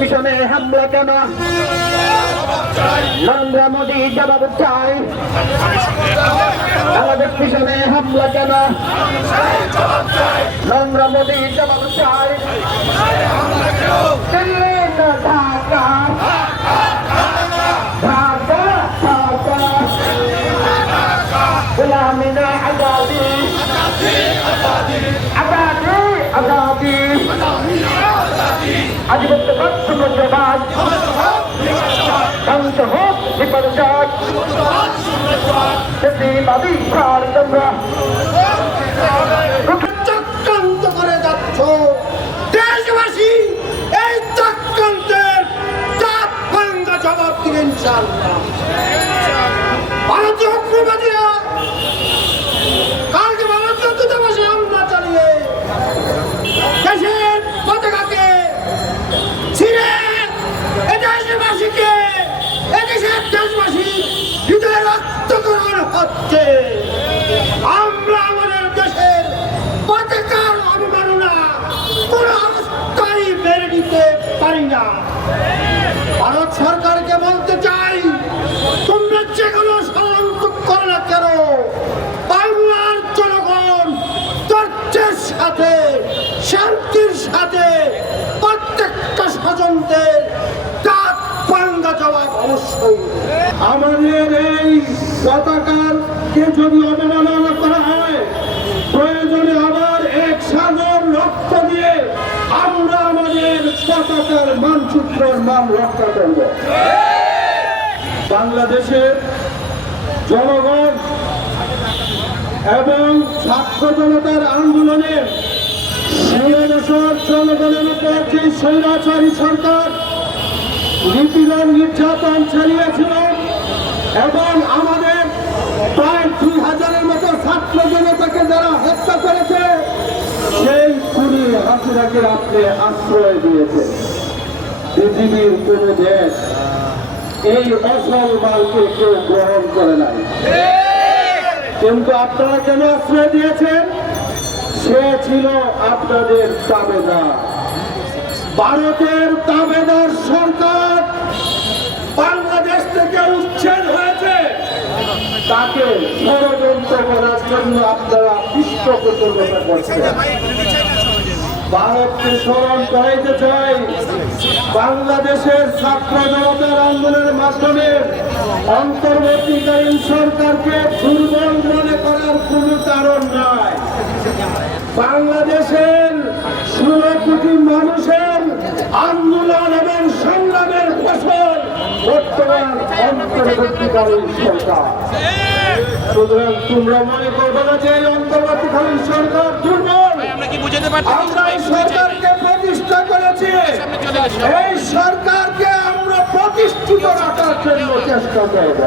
পিছনে হামলা কেন নরেন্দ্র মোদী জবাব চাই আমাদের পিছনে হামলা কেন নরেন্দ্র মোদী জবাব চাই দিল্লি সাম্রাজ্যবাদ ধ্বংস হোক বিপর্যয় সেদিবাদী ষড়যন্ত্র চক্রান্ত করে যাচ্ছ। দেশবাসী, এই চক্রান্তের চাপ ভাঙ্গা জবাব দিবেন ইনশাআল্লাহ। আমাদের দেশের ভারত সরকারকে বলতে চাই, তোমরা যে কোনো ষড়যন্ত্র করো না কেন। বাংলার জনগণ ধৈর্যের সাথে, শান্তির সাথে প্রত্যেকটা স্বজনদের আমাদের এই পতাকার কে যদি অবমাননা করা হয়, প্রয়োজনে আবার এক সাগর রক্ত দিয়ে আমরা আমাদের পতাকার মানচিত্রের মান রক্ষা করব। বাংলাদেশের জনগণ এবং ছাত্র জনতার আন্দোলনে ষোলো বছর জনগণের উপর যে সরকার নিপীড়ন নির্যাতন চালিয়েছিল এবং আমাদের প্রায় দুই হাজারের মতো ছাত্র জনতাকে যারা হত্যা করেছে, সেই খুনি হাসিনাকে আপনি আশ্রয় দিয়েছে। পৃথিবীর কোন দেশ এই অসল মালকে কেউ গ্রহণ করে নাই। কিন্তু আপনারা কেন আশ্রয় দিয়েছেন? সে ছিল আপনাদের তাবেদার। ভারতের তাবেদার সরকার। উচ্ছেদ হয়েছে। তাকে ষড়যন্ত্র করার জন্য আপনারা পৃষ্ঠপোষকতা করছেন। ভারতকে স্মরণ করাইতে চাই। বাংলাদেশের ছাত্র জনতার আন্দোলনের মাধ্যমে অন্তর্বর্তীকালীন সরকারকে দুর্বল মনে করার কোনো কারণ নাই। বাংলাদেশের ষোলো কোটি মানুষের আন্দোলন এবং বর্তমান অন্তর্বর্তীকালীন সরকার। সুতরাং তোমরা মনে করবে না যে অন্তর্বর্তীকালীন সরকার দুর্বল? আমরা কি বুঝাতে পারছি আমরা এই সরকারকে প্রতিষ্ঠা করেছি। এই সরকারকে আমরা প্রতিষ্ঠিত রাখার জন্য চেষ্টা করব।